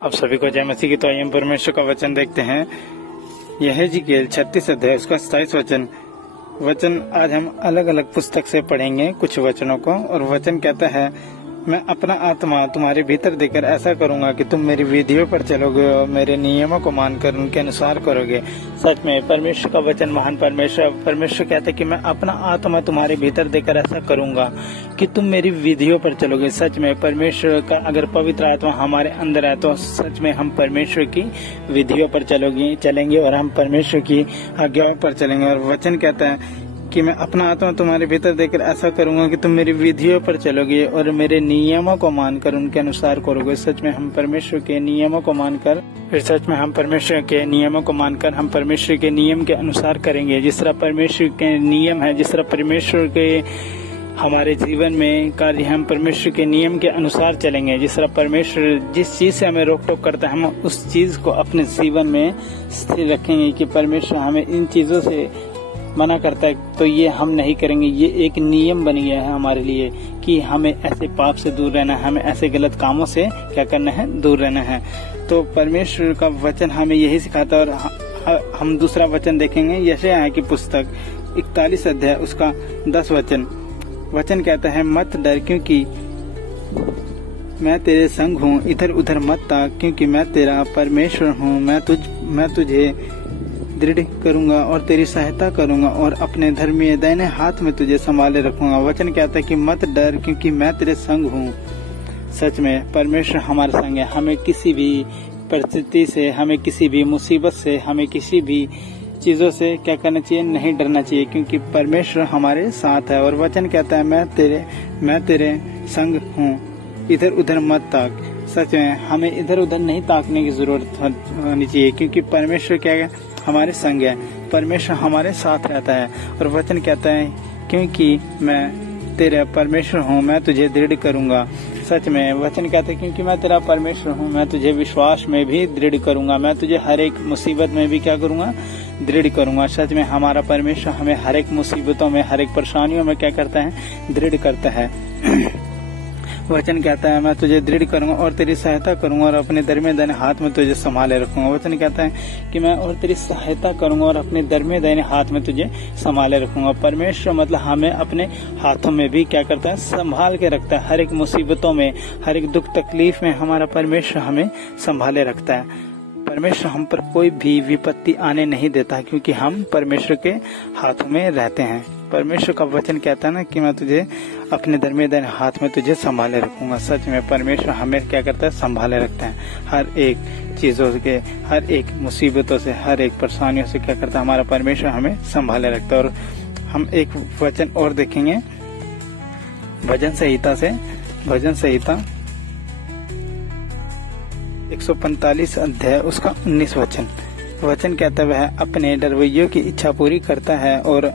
आप सभी को जय मसीह की। तो आइए हम परमेश्वर का वचन देखते हैं। यह है Ezekiel 36 अध्याय उसका 27 वचन आज हम अलग अलग पुस्तक से पढ़ेंगे कुछ वचनों को। और वचन कहता है, मैं अपना आत्मा तुम्हारे भीतर देकर ऐसा करूंगा कि तुम मेरी विधियों पर चलोगे और मेरे नियमों को मानकर उनके अनुसार करोगे। सच में परमेश्वर का वचन महान परमेश्वर कहता है कि मैं अपना आत्मा तुम्हारे भीतर देकर ऐसा करूंगा कि तुम मेरी विधियों पर चलोगे। सच में परमेश्वर का अगर पवित्र आत्मा हमारे अंदर है तो सच में हम परमेश्वर की विधियों पर चलेंगे और हम परमेश्वर की आज्ञाओं पर चलेंगे। और वचन कहता है कि मैं अपना आत्मा तुम्हारे भीतर देकर ऐसा करूंगा कि तुम मेरी विधियों पर चलोगे और मेरे नियमों को मानकर उनके अनुसार करोगे। सच में हम परमेश्वर के नियमों को मानकर हम परमेश्वर के नियम के अनुसार करेंगे। जिस तरह परमेश्वर के नियम है, जिस तरह परमेश्वर के हमारे जीवन में कार्य, हम परमेश्वर के नियम के अनुसार चलेंगे। जिस तरह परमेश्वर जिस चीज से हमें रोक टोक करता है, हम उस चीज को अपने जीवन में स्थिर रखेंगे कि परमेश्वर हमें इन चीजों से मना करता है तो ये हम नहीं करेंगे। ये एक नियम बन गया है हमारे लिए कि हमें ऐसे पाप से दूर रहना है, हमें ऐसे गलत कामों से क्या करना है, दूर रहना है। तो परमेश्वर का वचन हमें यही सिखाता है। और हम दूसरा वचन देखेंगे यशायाह की पुस्तक 41 अध्याय उसका 10 वचन कहता है, मत डर क्योंकि मैं तेरे संग हूँ, इधर उधर मत ताक क्योंकि मैं तेरा परमेश्वर हूँ। मैं तुझे दृढ़ करूंगा और तेरी सहायता करूंगा और अपने धर्मी दाहिने हाथ में तुझे संभाले रखूंगा। वचन कहता है कि मत डर क्योंकि मैं तेरे संग हूँ। सच में परमेश्वर हमारे संग है। हमें किसी भी परिस्थिति से, हमें किसी भी मुसीबत से, हमें किसी भी चीजों से क्या करना चाहिए, नहीं डरना चाहिए क्योंकि परमेश्वर हमारे साथ है। और वचन कहता है मैं तेरे संग हूँ, इधर उधर मत ताक। सच में हमें इधर उधर नहीं ताकने की जरूरत होनी चाहिए क्योंकि परमेश्वर क्या है, हमारे संग है, परमेश्वर हमारे साथ रहता है। और वचन कहता है क्योंकि मैं तेरा परमेश्वर हूँ, मैं तुझे दृढ़ करूंगा। सच में वचन कहता है क्योंकि मैं तेरा परमेश्वर हूँ, मैं तुझे विश्वास में भी दृढ़ करूंगा, मैं तुझे हर एक मुसीबत में भी क्या करूंगा, दृढ़ करूंगा। सच में हमारा परमेश्वर हमें हर एक मुसीबतों में, हर एक परेशानियों में क्या करता है, दृढ़ करता है। वचन कहता है मैं तुझे दृढ़ करूंगा और तेरी सहायता करूंगा और अपने दरमे दाहिने हाथ में तुझे संभाले रखूंगा। वचन कहता है कि मैं और तेरी सहायता करूंगा और अपने दरमे दाहिने हाथ में तुझे संभाले रखूंगा। परमेश्वर मतलब हमें अपने हाथों में भी क्या करता है, संभाल के रखता है। हर एक मुसीबतों में, हर एक दुख तकलीफ में हमारा परमेश्वर हमें संभाले रखता है। परमेश्वर हम पर कोई भी विपत्ति आने नहीं देता क्योंकि हम परमेश्वर के हाथों में रहते हैं। परमेश्वर का वचन कहता है ना कि मैं तुझे अपने दरमे दाहिने हाथ में तुझे संभाले रखूंगा। सच में परमेश्वर हमें क्या करता है, संभाले रखता है। हर एक चीजों के, हर एक मुसीबतों से, हर एक परेशानियों से क्या करता है, हमारा परमेश्वर हमें संभाले रखता है। और हम एक वचन और देखेंगे भजन संहिता 145 अध्याय उसका 19 वचन कहता है, वह अपने डरवैयों की इच्छा पूरी करता है और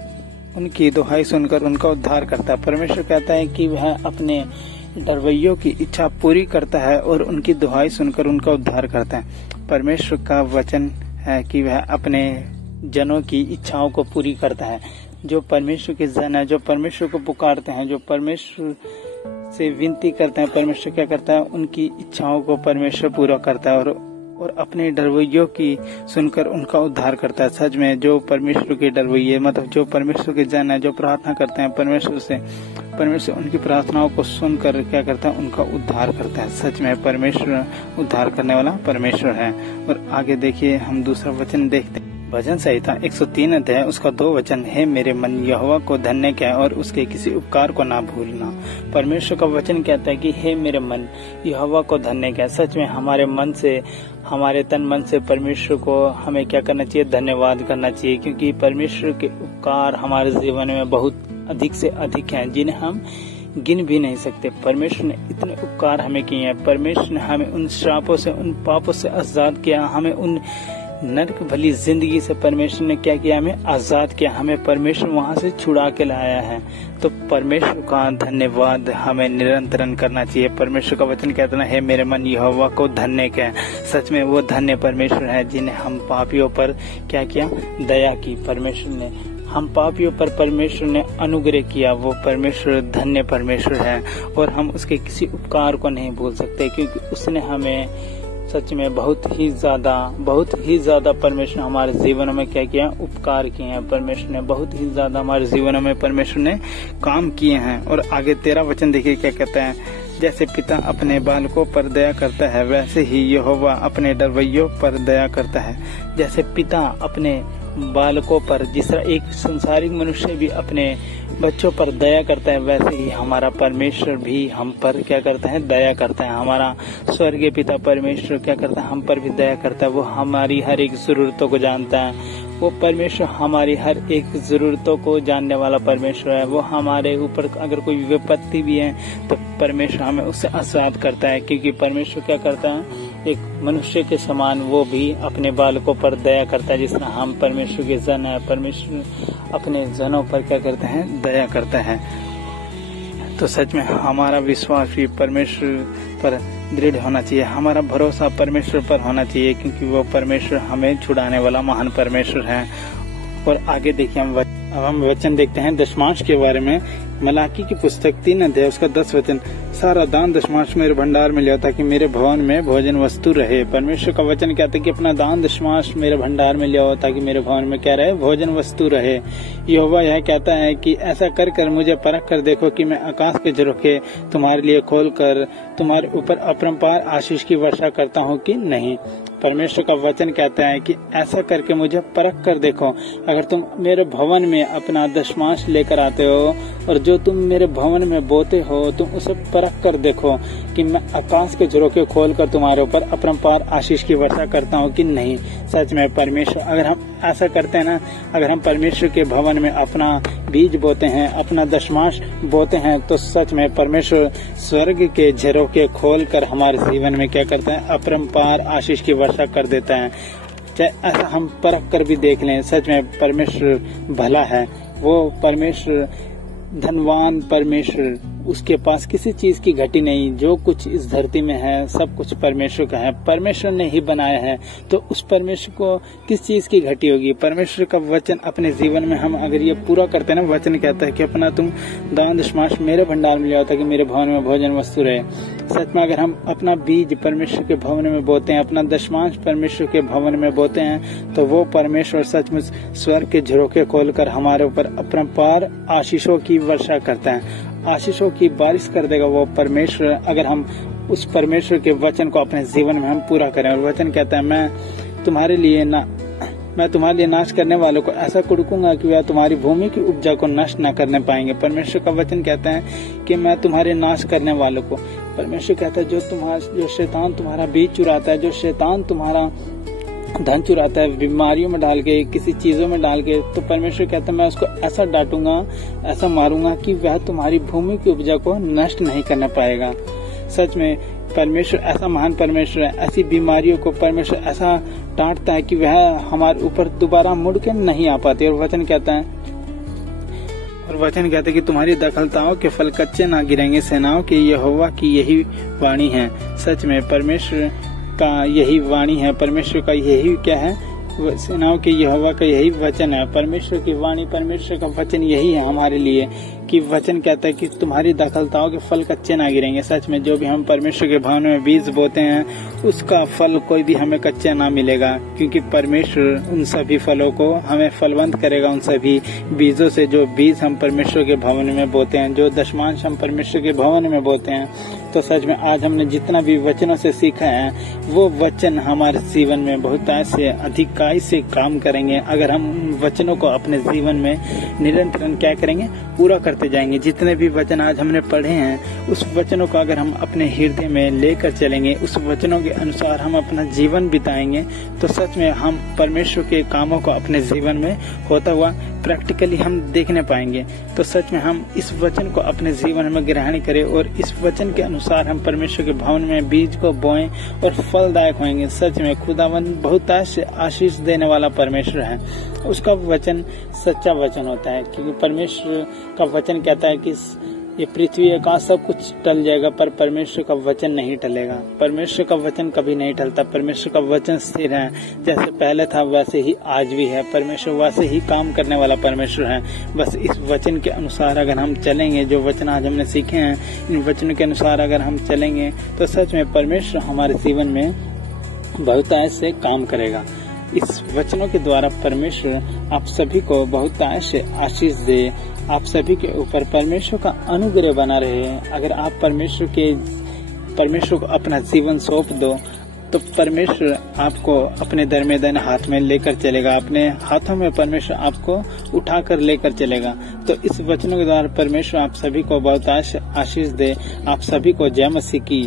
उनकी दुहाई सुनकर उनका उद्धार करता है। परमेश्वर कहता है कि वह अपने डरवैयों की इच्छा पूरी करता है और उनकी दुहाई सुनकर उनका उद्धार करता है। परमेश्वर का वचन है कि वह अपने जनों की इच्छाओं को पूरी करता है। जो परमेश्वर के जन है, जो परमेश्वर को पुकारते हैं, जो परमेश्वर से विनती करते हैं, परमेश्वर क्या करता है, उनकी इच्छाओं को परमेश्वर पूरा करता है और अपने डरवैयों की सुनकर उनका उद्धार करता है। सच में जो परमेश्वर के डरवैये मतलब जो परमेश्वर के जन है, जो प्रार्थना करते हैं परमेश्वर उनकी प्रार्थनाओं को सुनकर क्या करता है, उनका उद्धार करता है। सच में परमेश्वर उद्धार करने वाला परमेश्वर है। और आगे देखिए हम दूसरा वचन देखते हैं। भजन संहिता 103 अध्याय उसका 2 है, मेरे मन यहोवा को धन्य कह और उसके किसी उपकार को ना भूलना। परमेश्वर का वचन कहता है कि हे मेरे मन यहोवा को धन्य कह। सच में हमारे मन से, हमारे तन मन से परमेश्वर को हमें क्या करना चाहिए, धन्यवाद करना चाहिए क्योंकि परमेश्वर के उपकार हमारे जीवन में बहुत अधिक से अधिक हैं जिन्हें हम गिन भी नहीं सकते। परमेश्वर ने इतने उपकार हमें किए हैं। परमेश्वर ने हमें उन श्रापों से, उन पापों से आजाद किया, हमें उन नरक भली जिंदगी से परमेश्वर ने क्या किया, हमें आजाद किया, हमें परमेश्वर वहां से छुड़ा के लाया है। तो परमेश्वर का धन्यवाद हमें निरंतरन करना चाहिए। परमेश्वर का वचन कहता है मेरे मन यहोवा को धन्य कह। सच में वो धन्य परमेश्वर है जिन्हें हम पापियों पर क्या किया, दया की। परमेश्वर ने हम पापियों पर परमेश्वर ने अनुग्रह किया। वो परमेश्वर धन्य परमेश्वर है और हम उसके किसी उपकार को नहीं भूल सकते क्योंकि उसने हमें सच में बहुत ही ज्यादा परमेश्वर हमारे जीवन में क्या किया, उपकार किए हैं। परमेश्वर ने बहुत ही ज्यादा हमारे जीवन में परमेश्वर ने काम किए हैं। और आगे 13 वचन देखिए क्या कहता है, जैसे पिता अपने बालकों पर दया करता है वैसे ही यहोवा अपने डरवैयों पर दया करता है। जैसे पिता अपने बालकों पर, जिस तरह एक संसारिक मनुष्य भी अपने बच्चों पर दया करता है, वैसे ही हमारा परमेश्वर भी हम पर क्या करता है, दया करता है। हमारा स्वर्गीय पिता परमेश्वर क्या करता है, हम पर भी दया करता है। वो हमारी हर एक जरूरतों को जानता है। वो परमेश्वर हमारी हर एक जरूरतों को जानने वाला परमेश्वर है। वो हमारे ऊपर अगर कोई विपत्ति भी है तो परमेश्वर हमें उससे आशीर्वाद करता है, क्योंकि परमेश्वर क्या करता है, एक मनुष्य के समान वो भी अपने बालकों पर दया करता है। जिस तरह हम परमेश्वर के जन है, परमेश्वर अपने जनों पर क्या करता है, दया करता है। तो सच में हमारा विश्वास भी परमेश्वर पर दृढ़ होना चाहिए। हमारा भरोसा परमेश्वर पर होना चाहिए, क्योंकि वो परमेश्वर हमें छुड़ाने वाला महान परमेश्वर है। और आगे देखिए हम वचन देखते हैं दशमांश के बारे में। मलाकी की पुस्तक 3 अध्याय उसका 10 वचन, सारा दान दशमांश मेरे भंडार में ले आओ ताकि मेरे भवन में भोजन वस्तु रहे। परमेश्वर का वचन कहता है कि अपना दान दशमांश मेरे भंडार में ले आओ ताकि मेरे भवन में क्या रहे, भोजन वस्तु रहे। यहोवा यह कहता है कि ऐसा कर कर मुझे परख कर देखो कि मैं आकाश के झरोखे तुम्हारे लिए खोल कर तुम्हारे ऊपर अपरंपार आशीष की वर्षा करता हूँ कि नहीं। परमेश्वर का वचन कहता है कि ऐसा करके मुझे परख कर देखो। अगर तुम मेरे भवन में अपना दशमांश लेकर आते हो और जो तुम मेरे भवन में बोते हो तुम उसे परख कर देखो कि मैं आकाश के झरोखे खोल कर तुम्हारे ऊपर अपरंपार आशीष की वर्षा करता हूँ कि नहीं। सच में परमेश्वर, अगर हम ऐसा करते हैं ना, अगर हम परमेश्वर के भवन में अपना बीज बोते हैं, अपना दशमांश बोते हैं, तो सच में परमेश्वर स्वर्ग के झरोखे खोल कर हमारे जीवन में क्या करता है, अपरंपार आशीष की वर्षा कर देता है। चाहे ऐसा हम परख कर भी देख लें, सच में परमेश्वर भला है। वो परमेश्वर धनवान परमेश्वर, उसके पास किसी चीज की घटी नहीं। जो कुछ इस धरती में है सब कुछ परमेश्वर का है, परमेश्वर ने ही बनाया है। तो उस परमेश्वर को किस चीज की घटी होगी। परमेश्वर का वचन अपने जीवन में हम अगर ये पूरा करते हैं ना, वचन कहता है कि अपना तुम दान दशमांश मेरे भंडार में ले आओ ताकि मेरे भवन में भोजन वस्तु रहे। सच में अगर हम अपना बीज परमेश्वर के भवन में बोते हैं, अपना दशमांश परमेश्वर के भवन में बोते हैं, तो वो परमेश्वर सचमुच स्वर्ग के झरोखे खोलकर हमारे ऊपर अपरंपार आशीषों की वर्षा करता है, आशीषों की बारिश कर देगा वो परमेश्वर, अगर हम उस परमेश्वर के वचन को अपने जीवन में हम पूरा करें। और वचन कहता है मैं तुम्हारे लिए नाश करने वालों को ऐसा कुड़कूंगा कि वह तुम्हारी भूमि की उपजा को नष्ट न करने पाएंगे। परमेश्वर का वचन कहता है कि मैं तुम्हारे नाश करने वालों को, परमेश्वर कहता है जो शैतान तुम्हारा बीज चुराता है, जो शैतान तुम्हारा धन चुराता है बीमारियों में डाल के, किसी चीजों में डाल के, तो परमेश्वर कहता है मैं उसको ऐसा डांटूंगा, ऐसा मारूंगा कि वह तुम्हारी भूमि की उपजा को नष्ट नहीं करना पाएगा। सच में परमेश्वर ऐसा महान परमेश्वर है। ऐसी बीमारियों को परमेश्वर ऐसा डांटता है कि वह हमारे ऊपर दोबारा मुड़ के नहीं आ पाती। और वचन कहता है कि तुम्हारी दखलताओं के फल कच्चे ना गिरेंगे। सेनाओं के यहोवा की यही वाणी है। सच में परमेश्वर का यही वाणी है, परमेश्वर का यही क्या है, सेनाओं के यहोवा का यही वचन है। परमेश्वर की वाणी, परमेश्वर का वचन यही है हमारे लिए, कि वचन कहता है कि तुम्हारी दखलताओं के फल कच्चे ना गिरेंगे। सच में जो भी हम परमेश्वर के भवन में बीज बोते हैं उसका फल कोई भी हमें कच्चा ना मिलेगा, क्योंकि परमेश्वर उन सभी फलों को हमें फलवंत करेगा। उन सभी बीजों से, जो बीज हम परमेश्वर के भवन में बोते हैं, जो दशमांश हम परमेश्वर के भवन में बोते हैं, तो सच में आज हमने जितना भी वचनों से सीखा है वो वचन हमारे जीवन में बहुतायत से अधिकाई से काम करेंगे। अगर हम वचनों को अपने जीवन में निरंतर क्या करेंगे, पूरा करते जाएंगे। जितने भी वचन आज हमने पढ़े हैं उस वचनों को अगर हम अपने हृदय में लेकर चलेंगे, उस वचनों के अनुसार हम अपना जीवन बिताएंगे, तो सच में हम परमेश्वर के कामों को अपने जीवन में होता हुआ प्रैक्टिकली हम देखने पाएंगे। तो सच में हम इस वचन को अपने जीवन में ग्रहण करें और इस वचन के अनुसार हम परमेश्वर के भवन में बीज को बोएं और फलदायक होंगे। सच में खुदावन बहुत आशीष देने वाला परमेश्वर है। उसका वचन सच्चा वचन होता है, क्योंकि परमेश्वर का वचन कहता है कि ये पृथ्वी आकाश सब कुछ टल जाएगा पर परमेश्वर का वचन नहीं टलेगा। परमेश्वर का वचन कभी नहीं टलता। परमेश्वर का वचन स्थिर है, जैसे पहले था वैसे ही आज भी है। परमेश्वर वैसे ही काम करने वाला परमेश्वर है। बस इस वचन के अनुसार अगर हम चलेंगे, जो वचन आज हमने सीखे हैं, इन वचनों के अनुसार अगर हम चलेंगे, तो सच में परमेश्वर हमारे जीवन में बहुतायत से काम करेगा। इस वचनों के द्वारा परमेश्वर आप सभी को बहुतायत से आशीष दे, आप सभी के ऊपर परमेश्वर का अनुग्रह बना रहे। अगर आप परमेश्वर को अपना जीवन सौंप दो तो परमेश्वर आपको अपने दरमेदन हाथ में लेकर चलेगा, अपने हाथों में परमेश्वर आपको उठाकर लेकर चलेगा। तो इस वचनों के द्वारा परमेश्वर आप सभी को बहुत आशीष दे। आप सभी को जय मसीह की